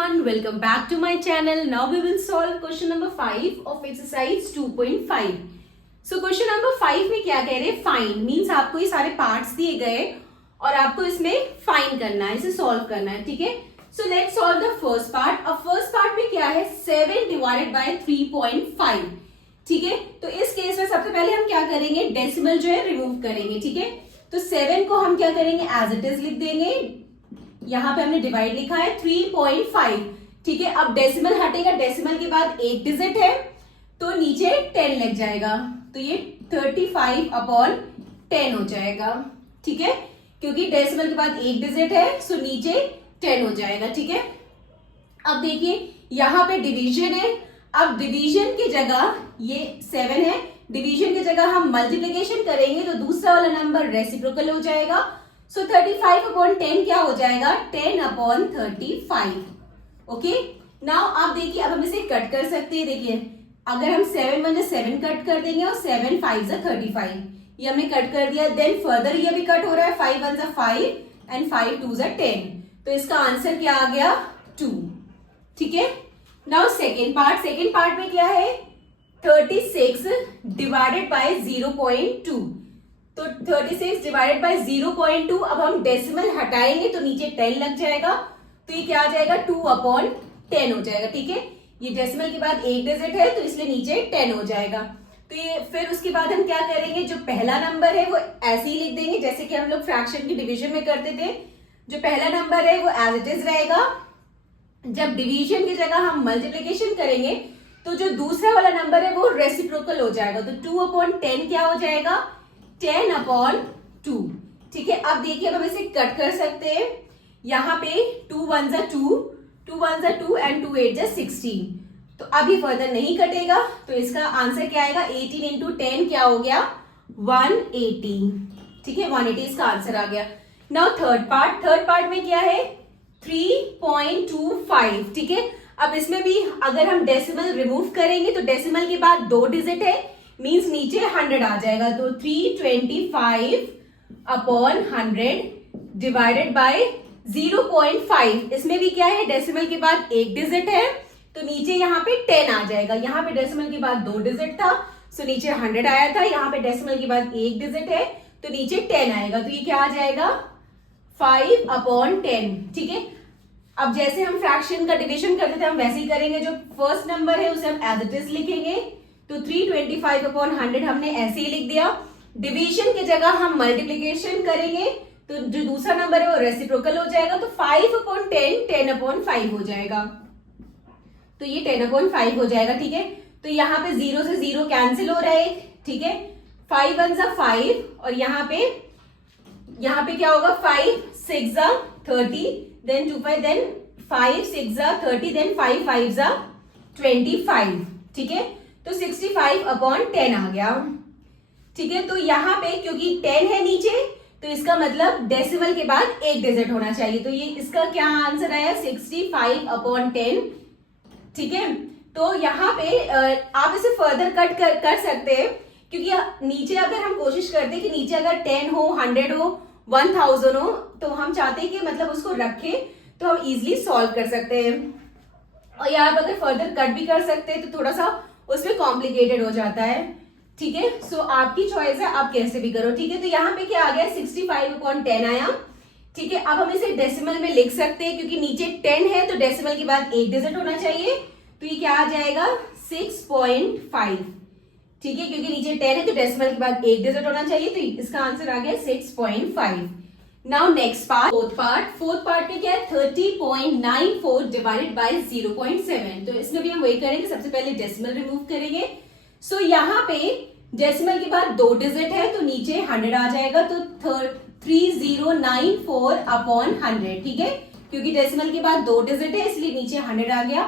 everyone, welcome back to my channel. Now we will solve question number 5 of exercise 2.5. So question number 5 में क्या कह रहे हैं? Find means आपको ये सारे parts दिए गए और आपको इसमें find करना है, इसे solve करना है, ठीक है? So let's solve the first part. अब first part में क्या है? 7 divided by 3.5. ठीक है, तो इस केस में सबसे पहले हम क्या करेंगे? डेसिमल जो है रिमूव करेंगे, ठीक है? तो 7 को हम क्या करेंगे? एज इट इज लिख देंगे. यहां पे हमने डिवाइड लिखा है 3.5. ठीक है, अब डेसिमल हटेगा, डेसिमल के बाद एक डिजिट है तो नीचे 10 लग जाएगा, तो ये 35/10 हो जाएगा. ठीक है, क्योंकि डेसिमल के बाद एक डिजिट है सो नीचे 10 हो जाएगा. ठीक है, अब देखिए यहां पे डिवीजन है. अब डिवीजन की जगह ये 7 है, डिवीजन की जगह हम मल्टीप्लिकेशन करेंगे तो दूसरा वाला नंबर रेसिप्रोकल हो जाएगा. सो 35/10 क्या हो जाएगा? 10/35. ओके, नाउ आप देखिए, अब हम इसे कट कर सकते हैं. देखिए अगर हम 7 1 7 कट कर देंगे और 7 5 35, ये हमने कट कर दिया. देन फर्दर ये भी कट हो रहा है, 5 1 5 एंड 5 2 10. तो इसका आंसर क्या आ गया? 2. ठीक है, नाउ सेकेंड पार्ट में क्या है? 36 डिवाइडेड बाय 0.2. तो 36 डिवाइडेड बाय 0.2. अब हम डेसिमल हटाएंगे तो नीचे 10 लग जाएगा, तो ये क्या आ जाएगा? 2/10 हो जाएगा. ठीक है, ये डेसिमल के बाद एक डिजिट है तो इसलिए नीचे 10 हो जाएगा. तो ये फिर उसके बाद हम क्या करेंगे? जो पहला नंबर है वो ऐसे ही लिख देंगे जैसे कि हम लोग फ्रैक्शन की डिवीजन में करते थे. जो पहला नंबर है वो एज इट इज रहेगा. जब डिवीजन की जगह हम मल्टीप्लीकेशन करेंगे तो जो दूसरा वाला नंबर है वो रेसिप्रोकल हो जाएगा, तो 2/10 क्या हो जाएगा? 10/2. ठीक है, अब देखिए अब हम इसे कट कर सकते हैं. यहाँ पे 2 1 2, 2 1 2 एंड 2 8 16. तो अब ये फर्दर नहीं कटेगा, तो इसका आंसर क्या आएगा? 18 इंटू 10 क्या हो गया? 180. ठीक है, 180 इसका आंसर आ गया. नाउ थर्ड पार्ट में क्या है? 3.25. ठीक है, अब इसमें भी अगर हम डेसिमल रिमूव करेंगे तो डेसिमल के बाद दो डिजिट है, मींस नीचे 100 आ जाएगा. तो 325/100 डिवाइडेड बाय 0.5. इसमें भी क्या है? डेसिमल के बाद एक डिजिट है तो नीचे यहाँ पे 10 आ जाएगा. यहाँ पे डेसिमल के बाद दो डिजिट था सो नीचे 100 आया था. यहाँ पे डेसिमल के बाद एक डिजिट है तो नीचे 10 आएगा, तो ये क्या आ जाएगा? 5/10. ठीक है, अब जैसे हम फ्रैक्शन का डिवीजन करते थे हम वैसे ही करेंगे. जो फर्स्ट नंबर है उसे हम एज इट इज लिखेंगे, तो 325/100 हमने ऐसे ही लिख दिया. डिवीजन की जगह हम मल्टीप्लीकेशन करेंगे तो जो दूसरा नंबर है वो रेसिप्रोकल हो जाएगा, तो 5/10 10/5 हो जाएगा. तो ये 10/5 हो जाएगा. ठीक है, तो यहाँ पे 0 से 0 कैंसिल हो रहा है. ठीक है, 5 1 5 और यहाँ पे क्या होगा? 5 6 30, देन 2 5, देन 5 6 30, देन 5 5 25. ठीक है, तो 65/10 आ गया. ठीक है, तो यहाँ पे क्योंकि 10 है नीचे तो इसका मतलब डेसिमल के बाद एक डिजिट होना चाहिए, तो ये इसका क्या आंसर आया? 65/10. ठीक है, तो यहाँ पे आप इसे फर्दर कट कर सकते हैं, क्योंकि नीचे अगर हम कोशिश करते हैं कि नीचे अगर 10 हो, 100 हो, 1000 हो, तो हम चाहते हैं कि मतलब उसको रखें तो हम इजिली सॉल्व कर सकते हैं. और यहाँ पर अगर फर्दर कट भी कर सकते हैं तो थोड़ा सा उसमें कॉम्प्लिकेटेड हो जाता है. ठीक है, सो आपकी चॉइस है, आप कैसे भी करो. ठीक है, तो यहाँ पे क्या आ गया? 65/10 आया. ठीक है, अब हम इसे डेसिमल में लिख सकते हैं क्योंकि नीचे 10 है तो डेसिमल के बाद एक डिजिट होना चाहिए, तो ये क्या आ जाएगा? 6.5. ठीक है, क्योंकि नीचे 10 है तो डेसिमल के बाद एक डिजिट होना चाहिए, तो इसका आंसर आ गया 6.5. नाउ नेक्स्ट फोर्थ पार्ट में क्या है? 30.94 डिवाइडेड बाय 0.7. तो इसमें भी हम वही करेंगे, सबसे पहले डेसिमल रिमूव करेंगे. सो यहाँ पे डेसिमल के बाद दो डिजिट है तो नीचे 100 आ जाएगा, तो 3094/100. ठीक है, क्योंकि डेसिमल के बाद दो डिजिट है इसलिए नीचे 100 आ गया.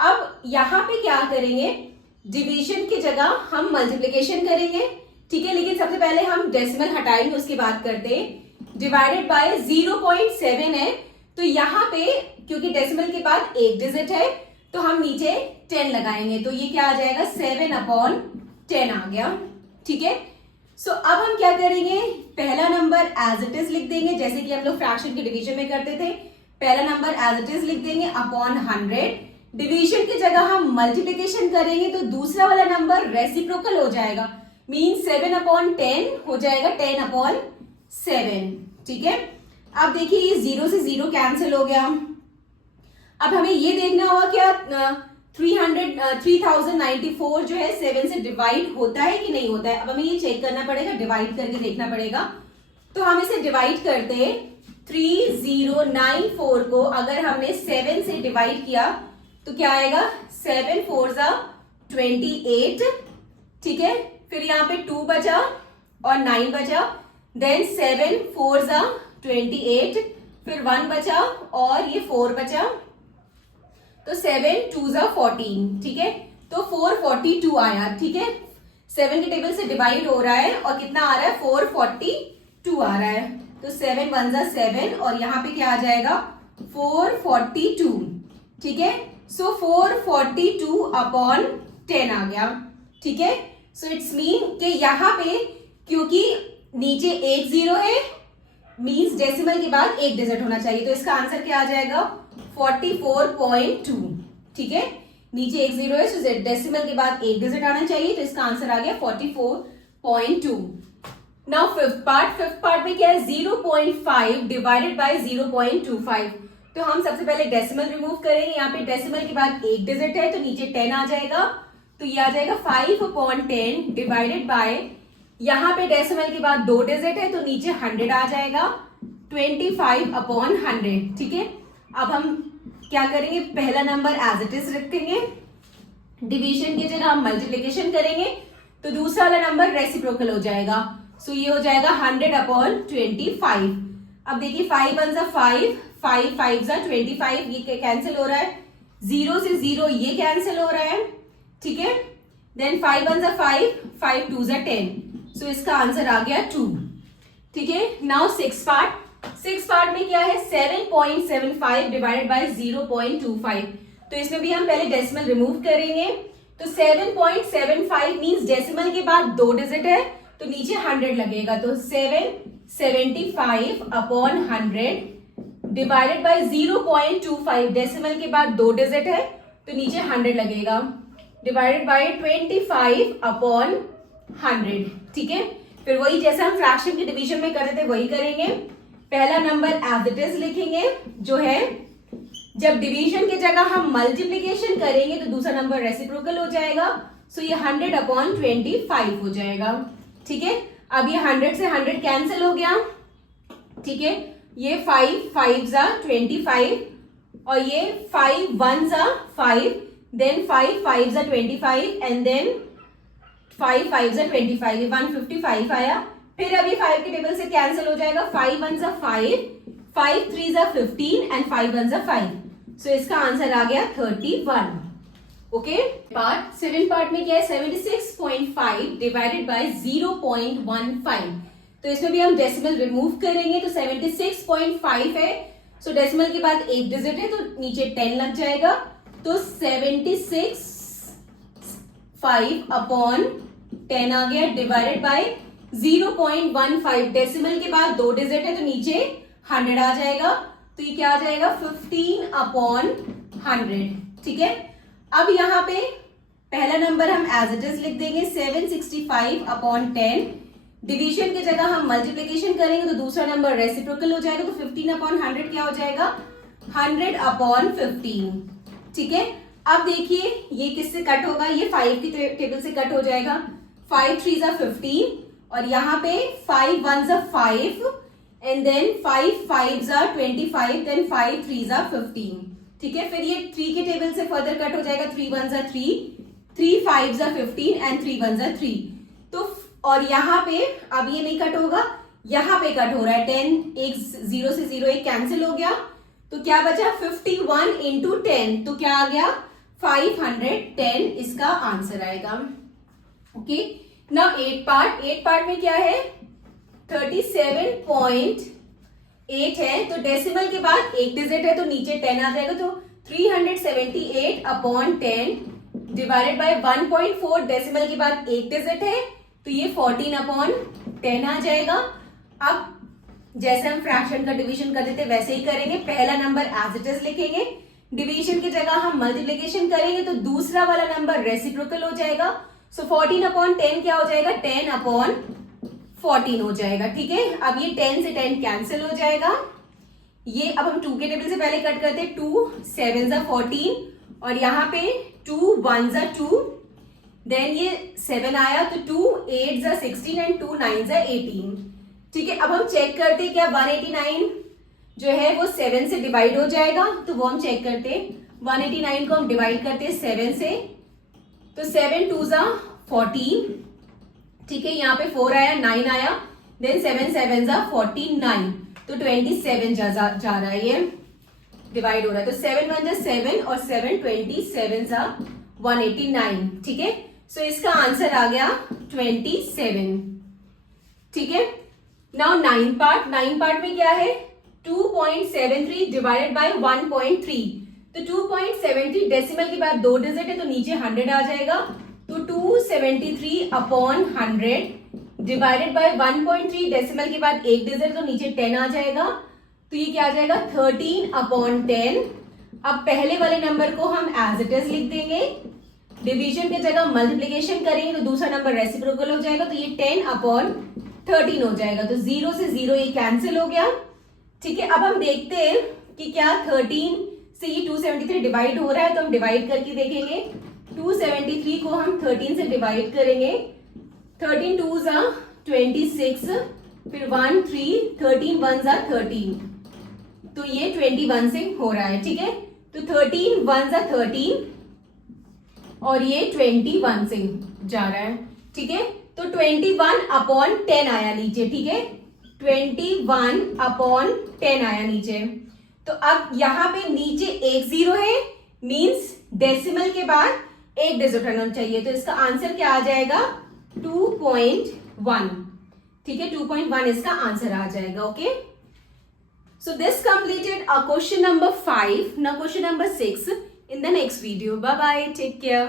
अब यहाँ पे क्या करेंगे? डिवीजन की जगह हम मल्टीप्लीकेशन करेंगे. ठीक है, लेकिन सबसे पहले हम डेसिमल हटाएंगे उसके बाद करते हैं. डिवाइडेड बाय 0.7 है, तो यहाँ पे क्योंकि डेसिमल के बाद एक डिजिट है तो हम नीचे 10 लगाएंगे, तो ये क्या आ जाएगा? 7/10 आ गया. ठीक है, सो अब हम क्या करेंगे? पहला नंबर एज इट इज लिख देंगे जैसे कि हम लोग फ्रैक्शन के डिवीजन में करते थे. पहला नंबर एज इट इज लिख देंगे अपॉन 100। डिवीजन की जगह हम मल्टीप्लिकेशन करेंगे तो दूसरा वाला नंबर रेसिप्रोकल हो जाएगा, मीन 7/10 हो जाएगा 10/7। ठीक है, अब देखिए ये 0 से 0 कैंसिल हो गया। अब हमें ये देखना होगा क्या 3094 जो है 7 से डिवाइड होता है कि नहीं होता है। अब हमें ये चेक करना पड़ेगा, डिवाइड करके देखना पड़ेगा। तो हम इसे डिवाइड करते हैं, 3094 को अगर हमने 7 से डिवाइड किया तो क्या आएगा, 7 4 28। ठीक है, फिर यहाँ पे 2 बचा और 9 बचा, देन 7 4 28, फिर 1 बचा और ये 4 बचा, तो 7 2 14। ठीक है, तो 442 आया। ठीक है, 7 के टेबल से डिवाइड हो रहा है और कितना आ रहा है, 442 आ रहा है। तो 7 1 7 और यहाँ पे क्या आ जाएगा, 442। ठीक है, सो 442/10 आ गया। ठीक है, सो इट्स मीन कि यहाँ पे क्योंकि नीचे एक 0 है, मीन्स डेसिमल के बाद एक डिजिट होना चाहिए, तो इसका आंसर क्या आ जाएगा, 44.2। ठीक है, नीचे एक 0 है, सो डेसिमल के बाद एक डिजिट आना चाहिए, तो इसका आंसर आ गया 44.2। नाउ फिफ्थ पार्ट में क्या है, 0.5 डिवाइडेड बाय 0.25। तो हम सबसे पहले डेसिमल रिमूव करेंगे। यहाँ पे डेसिमल के बाद एक डिजिट है तो नीचे 10 आ जाएगा, तो ये आ जाएगा 5/10 डिवाइडेड बाय, यहाँ पे डेसिमल के बाद 2 डिजिट है तो नीचे 100 आ जाएगा, 25/100। ठीक है, अब हम क्या करेंगे, पहला नंबर एज इट इज रखेंगे, डिवीजन की जगह हम मल्टीप्लिकेशन करेंगे तो दूसरा वाला नंबर रेसिप्रोकल हो जाएगा। सो ये हो जाएगा 100/25। अब देखिए 5 1 5, 5 5 25, ये कैंसिल हो रहा है, 0 से 0 ये कैंसिल हो रहा है। ठीक है, देन 5 1 5, 5 2 10, सो इसका आंसर आ गया 2। ठीक है, नाउ सिक्स पार्ट में क्या है, 7.75 डिवाइडेड बाय 0.25। तो इसमें भी हम पहले डेसिमल रिमूव करेंगे, तो 7.75 मींस डेसिमल के बाद 2 डिजिट है तो नीचे 100 लगेगा, तो 775/100 डिवाइडेड बाय 0.25, डेसिमल के बाद 2 डिजिट है तो नीचे 100 लगेगा, डिवाइडेड बाय 25/100। ठीक है, फिर वही जैसे हम फ्रैक्शन के डिवीजन में करते थे वही करेंगे। पहला नंबर एज इट इज लिखेंगे, जो है जब डिवीजन की जगह हम मल्टीप्लिकेशन करेंगे तो दूसरा नंबर रेसिप्रोकल हो जाएगा, सो ये 100/25 हो जाएगा। ठीक है, अब ये 100 से 100 कैंसिल हो गया। ठीक है, ये 5 5 25 और ये 5 1 5, देन 5 5 25 एंड देन 5 5 25, ये 155 आया। फिर अभी 5 के टेबल से कैंसिल हो जाएगा, 5 1 5, 5 3 15 एंड 5 1 5, सो इसका आंसर आ गया 31। ओके, पार्ट 7 पार्ट में क्या है, 76.5 डिवाइडेड बाय 0.15। तो इसमें भी हम डेसिमल रिमूव करेंगे, तो 76.5 है, सो डेसिमल के बाद एक डिजिट है तो नीचे 10 लग जाएगा, तो 76/5/10 आ गया, डिवाइडेड बाय 0.15, डेसिमल के बाद 2 डिजिट है तो नीचे 100 आ जाएगा, तो ये क्या आ जाएगा 15/100। ठीक है, अब यहाँ पे पहला नंबर हम एज इट इज लिख देंगे, 765/10। डिवीजन की जगह हम मल्टीप्लिकेशन करेंगे तो दूसरा नंबर रेसिप्रोकल हो जाएगा, तो 15/100 क्या हो जाएगा, 100/15। ठीक है, अब देखिए ये किससे कट होगा, ये 5 की टेबल से कट हो जाएगा, 5 3 15 और यहाँ पे 5 1 5 एंड देन 5 5 25, देन 5 3 15। ठीक है, फिर ये 3 के टेबल से फर्दर कट हो जाएगा, 3 1 3, 3 5 15 एंड 3 1 3। तो और यहाँ पे अब ये नहीं कट होगा, यहाँ पे कट हो रहा है, 10 एक 0 से 0 एक कैंसिल हो गया, तो क्या बचा 51 × 10, तो क्या आ गया 510, इसका आंसर आएगा। ओके, नाउ 8 पार्ट में क्या है, 37.8 है, तो डेसिमल के बाद एक डिजिट है तो नीचे 10 आ जाएगा, तो 378/10 डिवाइडेड बाय 1.4, डेसिमल के बाद एक डिजिट है तो ये 14/10 आ जाएगा। अब जैसे हम फ्रैक्शन का डिवीजन करते थे वैसे ही करेंगे। पहला नंबर एज इट इज लिखेंगे, डिवीजन की जगह हम मल्टीप्लिकेशन करेंगे तो दूसरा वाला नंबर रेसिप्रोकल हो जाएगा। सो 14 अपॉन 10 क्या हो जाएगा, 10 अपॉन 14 हो जाएगा। ठीक है, अब ये 10 से 10 कैंसिल हो जाएगा। ये अब हम 2 के टेबल से पहले कट करते हैं, 2 7 जा 14 और यहाँ पे 2 1 जा 2, देन ये 7 आया तो 2 8 जा 16 एंड 2 9 जा 18। ठीक है, अब हम चेक करते हैं क्या 189 जो है वो 7 से डिवाइड हो जाएगा, तो वो हम चेक करते हैं। 189 को हम डिवाइड करते हैं 7 से, तो 7 2 जा 14। ठीक है, यहाँ पे 4 आया 9 आया, देन 7 7 जा 49, तो 27 जा रहा है, ये डिवाइड हो रहा है। तो 7 1 जा 7 और 7 27 जा 189। ठीक है, सो इसका आंसर आ गया 27। ठीक है, नाउ 9 पार्ट में क्या है, 2.73 डिवाइडेड बाय 1.3, तो 2.73 डेसिमल के बाद 2 डिजिट है तो नीचे 100 आ जाएगा, तो 273 अपॉन 100 डिवाइडेड बाय 1.3 डेसिमल के बाद 1 डिजिट तो नीचे 10 आ जाएगा, तो ये क्या आ जाएगा 13 अपॉन 10। अब पहले वाले नंबर को हम एज इट इज लिख देंगे, डिवीजन की जगह मल्टीप्लिकेशन करेंगे तो दूसरा नंबर रेसिप्रोकल हो जाएगा, तो ये 10 अपॉन 13 हो जाएगा, तो 0 से 0 ये कैंसिल हो गया। ठीक है, अब हम देखते हैं कि क्या 13 से ये 273 डिवाइड हो रहा है, तो हम डिवाइड करके देखेंगे। 273 को हम 13 से डिवाइड करेंगे, 13 2 जा 26, फिर 1 3, 13 1 जा 13, तो ये 21 से हो रहा है। ठीक है, तो 13 1 जा 13 और ये 21 से जा रहा है। ठीक है, तो 21 अपॉन 10 आया नीचे। ठीक है, 21 अपॉन 10 आया नीचे, तो अब यहां पे नीचे एक 0 है, मींस डेसिमल के बाद एक डिजिट होना चाहिए, तो इसका आंसर क्या आ जाएगा 2.1। ठीक है, 2.1 इसका आंसर आ जाएगा। Okay, so this completed question number 5। Now question number 6 in the next video. Bye bye, take care.